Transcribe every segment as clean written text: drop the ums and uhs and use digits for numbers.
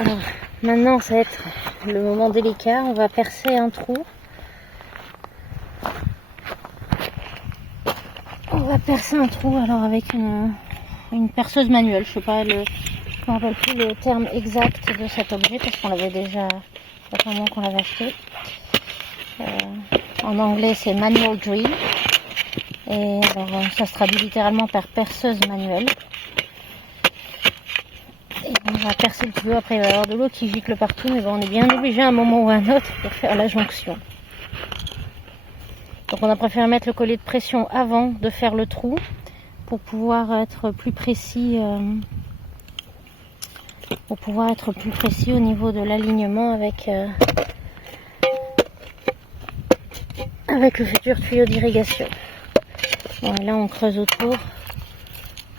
Alors maintenant ça va être le moment délicat, on va percer un trou. On va percer un trou alors avec une perceuse manuelle, je sais pas, je me rappelle plus le terme exact de cet objet parce qu'on l'avait déjà, ça fait un moment qu'on l'avait acheté. En anglais c'est manual drill et alors, ça se traduit littéralement par perceuse manuelle. Et on va percer le tuyau, après il va y avoir de l'eau qui gicle partout, mais bon, on est bien obligé à un moment ou à un autre pour faire la jonction. Donc on a préféré mettre le collier de pression avant de faire le trou pour pouvoir être plus précis, au niveau de l'alignement avec le futur tuyau d'irrigation. Bon, et là on creuse autour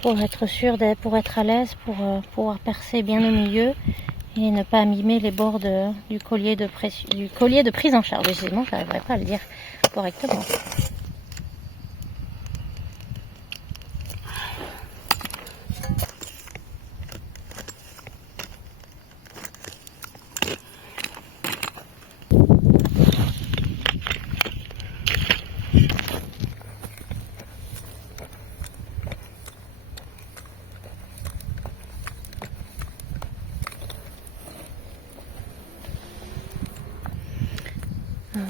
pour être sûr, pour être à l'aise, pour pouvoir percer bien au milieu et ne pas abîmer les bords du collier de prise en charge. Décidément, je n'arriverai pas à le dire correctement.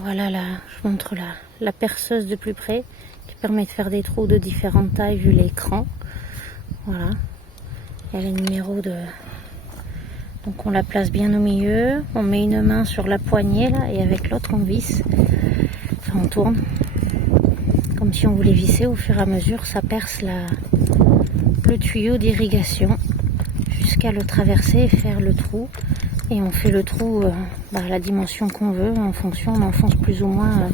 Voilà, là, je montre la perceuse de plus près qui permet de faire des trous de différentes tailles vu l'écran. Voilà, il y a les numéros de... Donc on la place bien au milieu, on met une main sur la poignée là et avec l'autre on visse, enfin on tourne, comme si on voulait visser. Au fur et à mesure ça perce le tuyau d'irrigation jusqu'à le traverser et faire le trou. Et on fait le trou à la dimension qu'on veut, en fonction, on enfonce plus ou moins.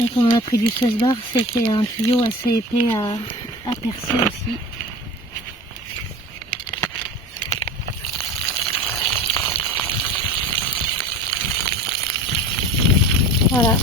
Donc on a pris du 16 bar, c'était un tuyau assez épais à percer aussi. Voilà.